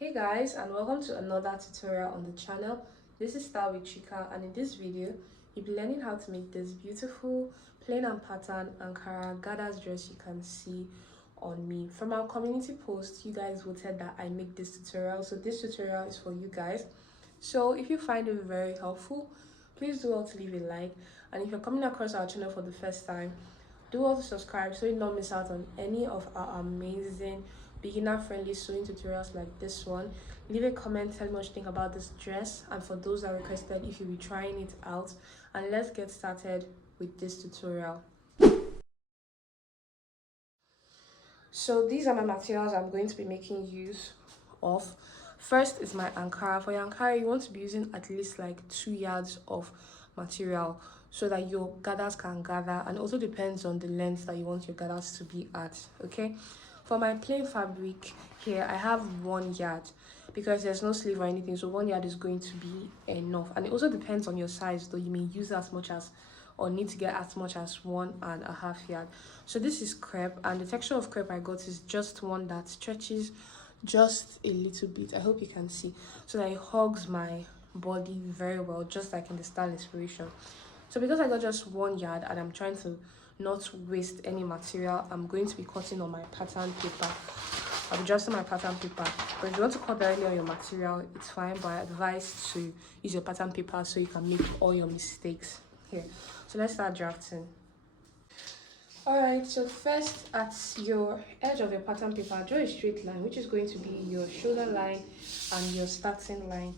Hey guys, and welcome to another tutorial on the channel. This is Style with Chika, and in this video you'll be learning how to make this beautiful plain and pattern Ankara gathers dress you can see on me. From our community post, you guys voted that I make this tutorial, so this tutorial is for you guys. So if you find it very helpful, please do well to leave a like, and if you're coming across our channel for the first time, do well to subscribe so you don't miss out on any of our amazing beginner-friendly sewing tutorials like this one. Leave a comment, tell me what you think about this dress, and for those that requested, if you'll be trying it out. And let's get started with this tutorial. So these are my materials I'm going to be making use of. First is my Ankara. For your Ankara, you want to be using at least like 2 yards of material so that your gathers can gather, and also depends on the length that you want your gathers to be at. Okay, for my plain fabric here, I have 1 yard because there's no sleeve or anything, so 1 yard is going to be enough. And it also depends on your size, though. You may use as much as or need to get as much as 1.5 yard. So this is crepe, and the texture of crepe I got is just one that stretches just a little bit. I hope you can see, so that it hugs my body very well, just like in the style inspiration. So because I got just 1 yard and I'm trying to not waste any material, I'm going to be cutting on my pattern paper. I'll be adjusting my pattern paper, but if you want to cut directly on your material, it's fine, but I advise to use your pattern paper so you can make all your mistakes here. So let's start drafting. Alright, so first at your edge of your pattern paper, draw a straight line, which is going to be your shoulder line and your starting line.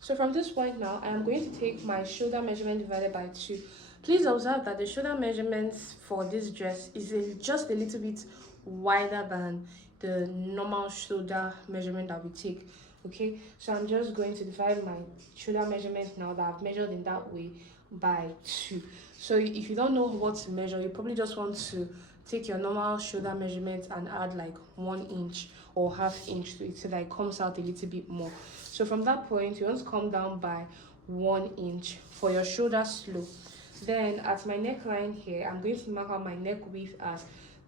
So from this point now, I am going to take my shoulder measurement divided by 2. Please observe that the shoulder measurements for this dress is just a little bit wider than the normal shoulder measurement that we take. Okay, so I'm just going to divide my shoulder measurement now that I've measured in that way by 2. So if you don't know what to measure, you probably just want to take your normal shoulder measurement and add like 1 inch or ½ inch to it so that it comes out a little bit more. So from that point, you want to come down by 1 inch for your shoulder slope. Then at my neckline here, I'm going to mark out my neck width as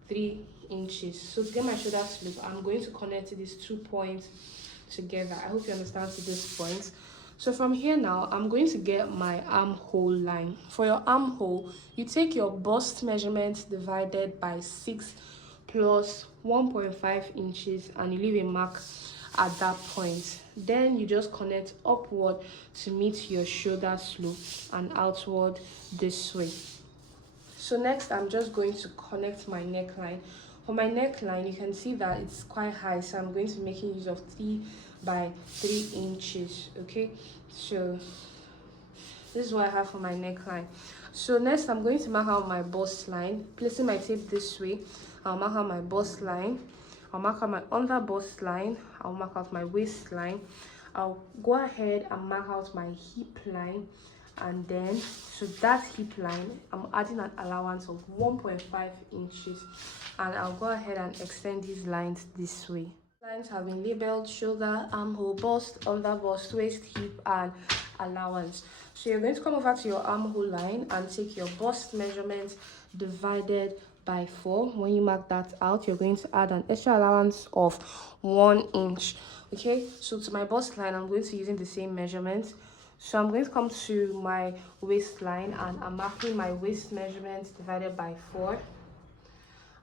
3 inches. So to get my shoulder slope, I'm going to connect these 2 points together. I hope you understand to this point. So from here now, I'm going to get my armhole line. For your armhole, you take your bust measurement divided by 6 plus 1.5 inches and you leave a mark at that point. Then you just connect upward to meet your shoulder slope and outward this way. So next, I'm just going to connect my neckline. For my neckline, you can see that it's quite high, so I'm going to be making use of 3 by 3 inches. Okay, so this is what I have for my neckline. So next, I'm going to mark out my bust line. Placing my tape this way, I'll mark out my bust line. I'll mark out my under bust line. I'll mark out my waistline. I'll go ahead and mark out my hip line. And then to that hip line, I'm adding an allowance of 1.5 inches. And I'll go ahead and extend these lines this way. Lines have been labeled shoulder, armhole, bust, under bust, waist, hip, and allowance. So you're going to come over to your armhole line and take your bust measurement divided by 4. When you mark that out, you're going to add an extra allowance of 1 inch. Okay, so to my bust line, I'm going to be using the same measurement. So I'm going to come to my waistline and I'm marking my waist measurement divided by 4.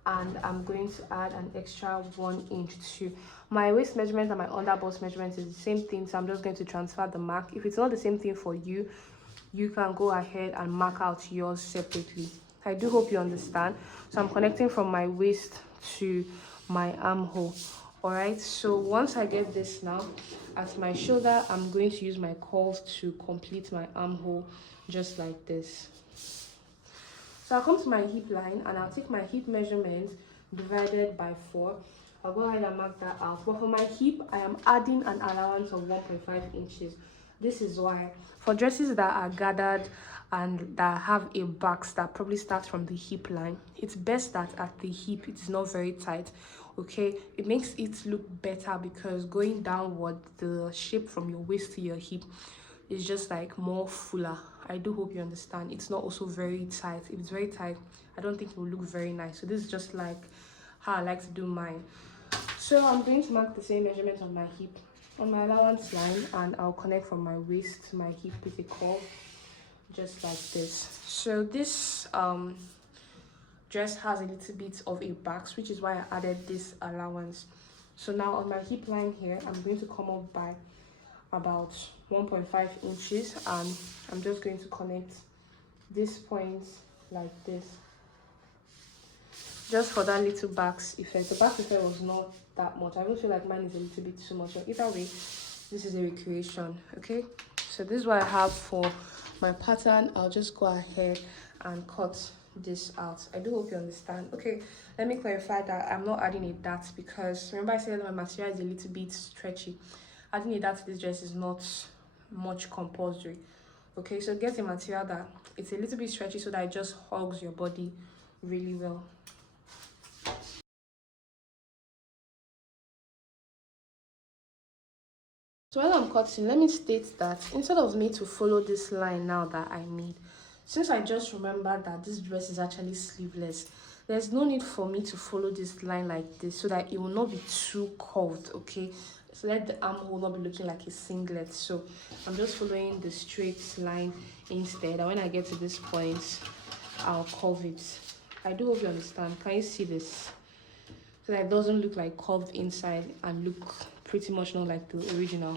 And I'm going to add an extra 1 inch to my waist measurement, and my under bust measurement is the same thing, so I'm just going to transfer the mark. If it's not the same thing for you, you can go ahead and mark out yours separately. I do hope you understand. So I'm connecting from my waist to my armhole. All right, so once I get this now at my shoulder, I'm going to use my curls to complete my armhole just like this. So I'll come to my hip line and I'll take my hip measurement divided by 4. I'll go ahead and mark that out. But for my hip, I am adding an allowance of 1.5 inches. This is why for dresses that are gathered and that have a back that probably starts from the hip line, it's best that at the hip it is not very tight. Okay, it makes it look better because going downward, the shape from your waist to your hip is just like more fuller. I do hope you understand. It's not also very tight. If it's very tight, I don't think it will look very nice. So this is just like how I like to do mine. So I'm going to mark the same measurement on my hip on my allowance line, and I'll connect from my waist to my hip with a curve, just like this. So this dress has a little bit of a back, which is why I added this allowance. So now on my hip line here, I'm going to come up by about 1.5 inches, and I'm just going to connect this point like this, just for that little backs effect. The back effect was not that much. I don't feel like mine is a little bit too much. But either way, this is a recreation. Okay, so this is what I have for my pattern. I'll just go ahead and cut this out. I do hope you understand. Okay, let me clarify that I'm not adding a dart, because remember I said my material is a little bit stretchy. Adding a dart to this dress is not much compulsory. Okay, so get a material that it's a little bit stretchy so that it just hugs your body really well. So while I'm cutting, let me state that instead of me to follow this line now that I made, since I just remembered that this dress is actually sleeveless, there's no need for me to follow this line like this so that it will not be too curved, okay? So let the armhole not be looking like a singlet. So I'm just following the straight line instead, and when I get to this point, I'll curve it. I do hope you understand. Can you see this? So that it doesn't look like curved inside and look pretty much not like the original.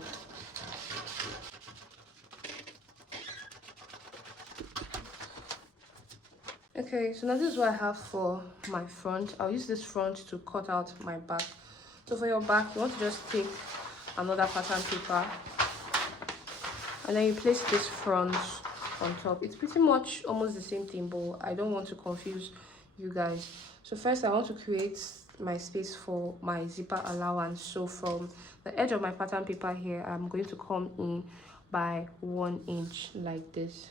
Okay, so now this is what I have for my front. I'll use this front to cut out my back. So for your back, you want to just take another pattern paper, and then you place this front on top. It's pretty much almost the same thing, but I don't want to confuse you guys. So first I want to create my space for my zipper allowance. So from the edge of my pattern paper here, I'm going to come in by 1 inch like this.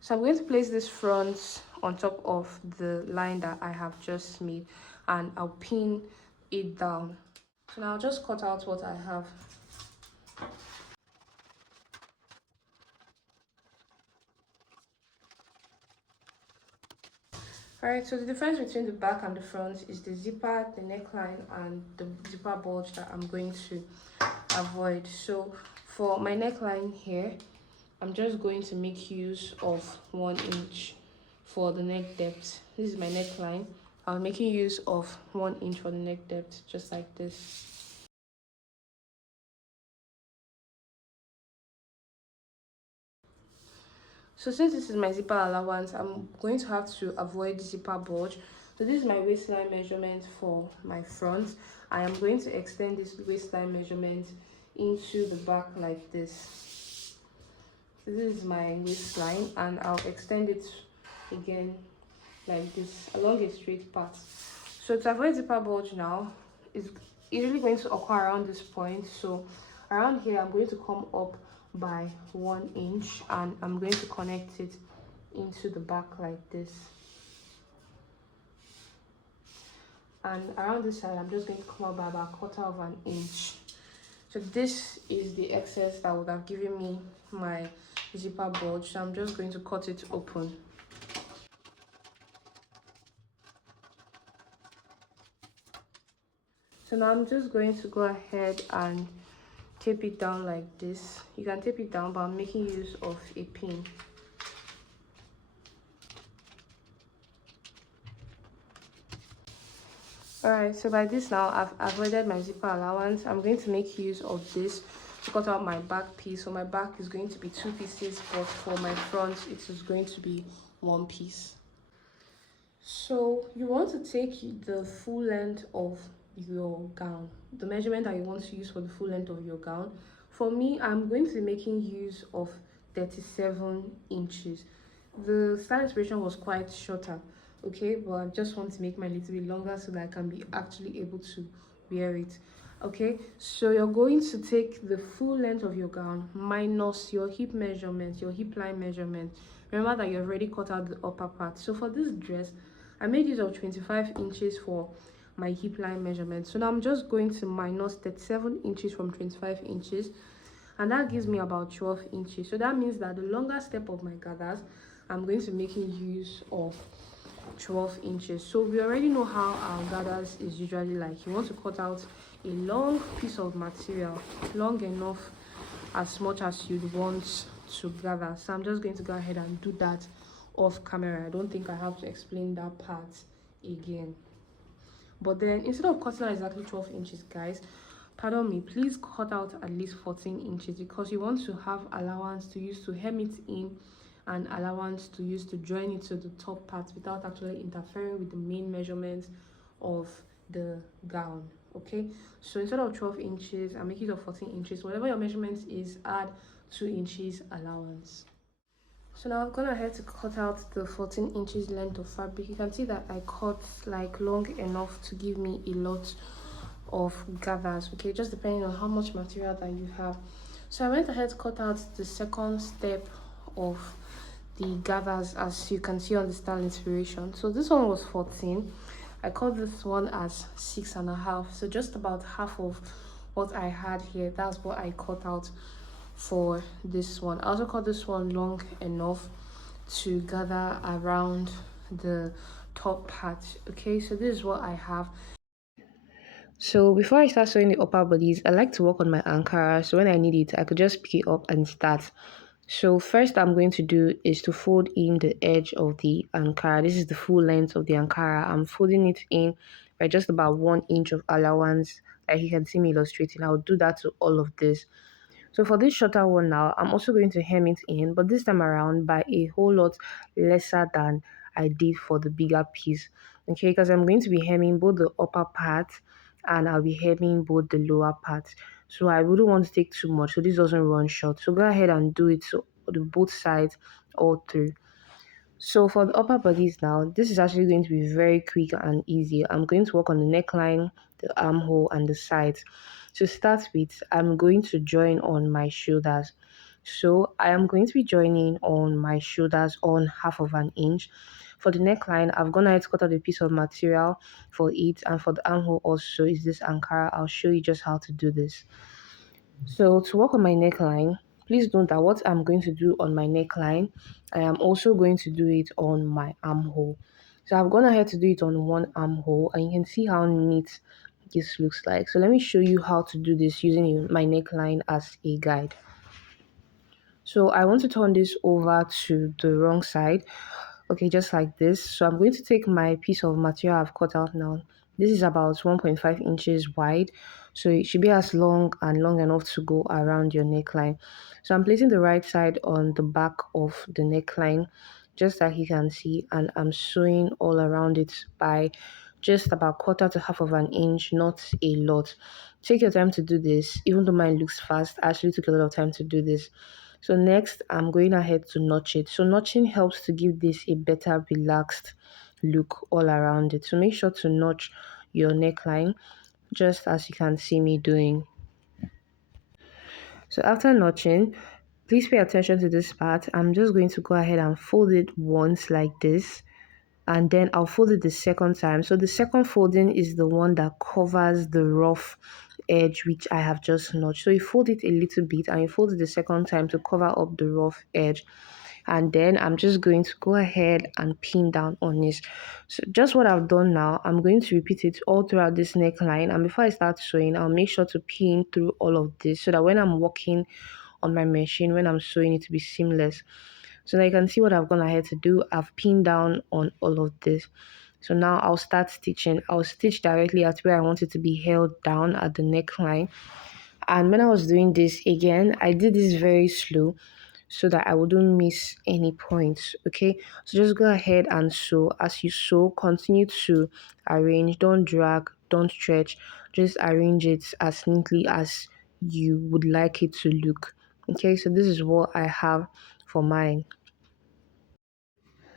So I'm going to place this front on top of the line that I have just made, and I'll pin it down. So now I'll just cut out what I have. Alright, so the difference between the back and the front is the zipper, the neckline, and the zipper bulge that I'm going to avoid. So for my neckline here, I'm just going to make use of 1 inch for the neck depth. This is my neckline. I'm making use of 1 inch for the neck depth, just like this. So since this is my zipper allowance, I'm going to have to avoid zipper bulge. So this is my waistline measurement for my front. I am going to extend this waistline measurement into the back like this. So this is my waistline, and I'll extend it again like this along a straight path. So to avoid zipper bulge now, it's usually going to occur around this point. So around here, I'm going to come up by 1 inch, and I'm going to connect it into the back like this. And around this side, I'm just going to come up by about 1/4 inch. So this is the excess that would have given me my zipper bulge. So I'm just going to cut it open. So now I'm just going to go ahead and tape it down like this. You can tape it down, but I'm making use of a pin. Alright, so by this now, I've avoided my zipper allowance. I'm going to make use of this to cut out my back piece. So my back is going to be 2 pieces, but for my front, it is going to be 1 piece. So you want to take the full length of your gown, the measurement that you want to use for the full length of your gown. For me, I'm going to be making use of 37 inches. The style inspiration was quite shorter, okay, but I just want to make mine a little bit longer so that I can be actually able to wear it. Okay, so you're going to take the full length of your gown minus your hip measurement, your hip line measurement. Remember that you've already cut out the upper part. So for this dress, I made use of 25 inches for my hip line measurement. So now I'm just going to minus 37 inches from 25 inches, and that gives me about 12 inches. So that means that the longer step of my gathers, I'm going to be making use of 12 inches. So we already know how our gathers is usually like. You want to cut out a long piece of material, long enough as much as you'd want to gather. So I'm just going to go ahead and do that off camera. I don't think I have to explain that part again. But then instead of cutting out exactly 12 inches, guys, pardon me, please cut out at least 14 inches, because you want to have allowance to use to hem it in and allowance to use to join it to the top part without actually interfering with the main measurements of the gown. Okay, so instead of 12 inches, I'm making it of 14 inches. Whatever your measurements is, add 2 inches allowance. So now I'm gonna ahead to cut out the 14 inches length of fabric. You can see that I cut like long enough to give me a lot of gathers, okay, just depending on how much material that you have. So I went ahead to cut out the second step of the gathers, as you can see on the style inspiration. So this one was 14. I cut this one as 6.5, so just about half of what I had here. That's what I cut out for this one. I also cut this one long enough to gather around the top part. Okay, so this is what I have. So before I start sewing the upper bodies, I like to work on my Ankara, so when I need it I could just pick it up and start. So first I'm going to do is to fold in the edge of the Ankara. This is the full length of the Ankara. I'm folding it in by just about 1 inch of allowance, like you can see me illustrating. I'll do that to all of this. So for this shorter one now, I'm also going to hem it in, but this time around by a whole lot lesser than I did for the bigger piece. Okay, because I'm going to be hemming both the upper part and I'll be hemming both the lower part. So I wouldn't want to take too much so this doesn't run short. So go ahead and do it so the both sides all through. So for the upper bodies now, this is actually going to be very quick and easy. I'm going to work on the neckline, the armhole, and the sides. To start with, I'm going to join on my shoulders. So I am going to be joining on my shoulders on 1/2 inch. For the neckline, I've gone ahead to cut out a piece of material for it, and for the armhole also is this Ankara. I'll show you just how to do this. So to work on my neckline, please note that what I'm going to do on my neckline, I am also going to do it on my armhole. So I've gone ahead to do it on one armhole, and you can see how neat this looks like. So let me show you how to do this using my neckline as a guide. So I want to turn this over to the wrong side. Okay, just like this. So I'm going to take my piece of material I've cut out now. This is about 1.5 inches wide, so it should be as long and long enough to go around your neckline. So I'm placing the right side on the back of the neckline, just like you can see, and I'm sewing all around it by just about 1/4 to 1/2 inch, not a lot. Take your time to do this. Even though mine looks fast, I actually took a lot of time to do this. So next, I'm going ahead to notch it. So notching helps to give this a better relaxed look all around it. So make sure to notch your neckline, just as you can see me doing. So after notching, please pay attention to this part. I'm just going to go ahead and fold it once like this, and then I'll fold it the second time. So the second folding is the one that covers the rough edge which I have just notched. So you fold it a little bit and you fold it the second time to cover up the rough edge, and then I'm just going to go ahead and pin down on this. So just what I've done now, I'm going to repeat it all throughout this neckline, and before I start sewing, I'll make sure to pin through all of this so that when I'm working on my machine, when I'm sewing, it to be seamless. So now you can see what I've gone ahead to do. I've pinned down on all of this. So now I'll start stitching. I'll stitch directly at where I want it to be held down at the neckline. And when I was doing this again, I did this very slow so that I wouldn't miss any points. Okay, so just go ahead and sew. As you sew, continue to arrange. Don't drag, don't stretch. Just arrange it as neatly as you would like it to look. Okay, so this is what I have for mine.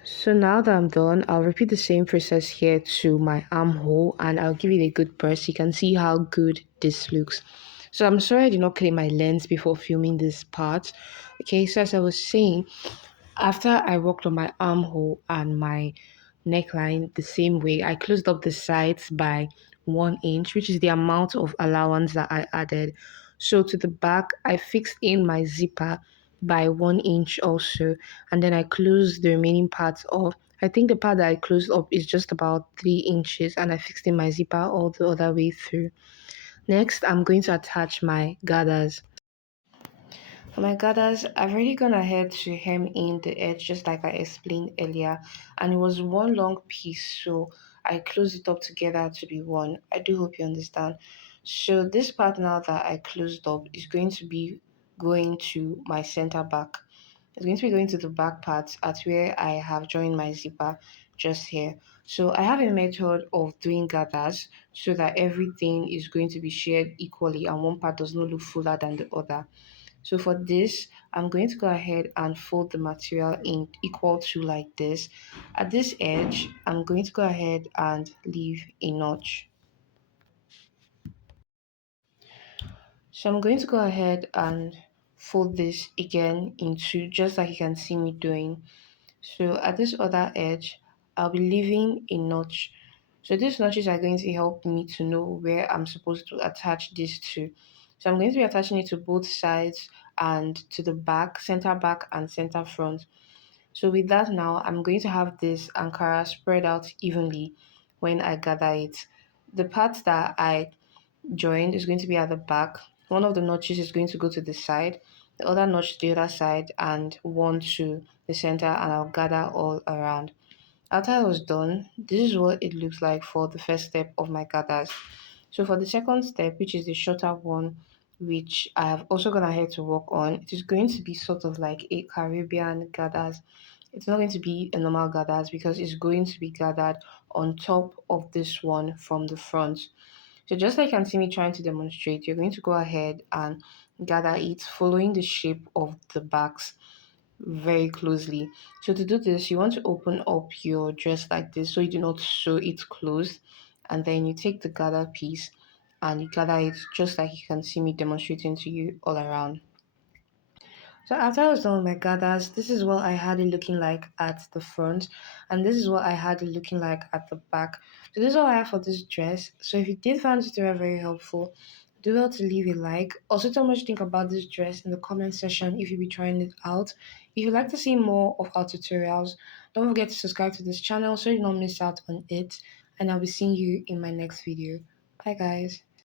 So now that I'm done, I'll repeat the same process here to my armhole, and I'll give it a good press. You can see how good this looks. So I'm sorry I did not clean my lens before filming this part. Okay, so as I was saying, after I worked on my armhole and my neckline the same way, I closed up the sides by 1 inch, which is the amount of allowance that I added. So to the back, I fixed in my zipper by 1 inch also, and then I closed the remaining parts off I think the part that I closed up is just about 3 inches, and I fixed in my zipper all the other way through. Next, I'm going to attach my gathers. For my gathers, I've already gone ahead to hem in the edge just like I explained earlier, and it was one long piece, so I closed it up together to be one. I do hope you understand. So this part now that I closed up is going to be going to my center back. It's going to be going to the back part at where I have joined my zipper just here. So I have a method of doing gathers so that everything is going to be shared equally and one part does not look fuller than the other. So for this, I'm going to go ahead and fold the material in equal to like this. At this edge, I'm going to go ahead and leave a notch. So I'm going to go ahead and fold this again into just like you can see me doing. So at this other edge, I'll be leaving a notch. So these notches are going to help me to know where I'm supposed to attach this to. So I'm going to be attaching it to both sides and to the back, center back and center front. So with that now, I'm going to have this Ankara spread out evenly when I gather it. The part that I joined is going to be at the back. One of the notches is going to go to the side, the other notch to the other side, and one to the center, and I'll gather all around. After I was done, this is what it looks like for the first step of my gathers. So for the second step, which is the shorter one, which I have also gone ahead to work on, it is going to be sort of like a Caribbean gathers. It's not going to be a normal gathers because it's going to be gathered on top of this one from the front. So just like you can see me trying to demonstrate, you're going to go ahead and gather it following the shape of the backs very closely. So to do this, you want to open up your dress like this so you do not sew it closed. And then you take the gather piece and you gather it just like you can see me demonstrating to you all around. So after I was done with my gathers, this is what I had it looking like at the front, and this is what I had it looking like at the back. So this is all I have for this dress. So if you did find this tutorial very helpful, do well to leave a like. Also tell me what you think about this dress in the comment section if you'll be trying it out. If you'd like to see more of our tutorials, don't forget to subscribe to this channel so you don't miss out on it. And I'll be seeing you in my next video. Bye guys.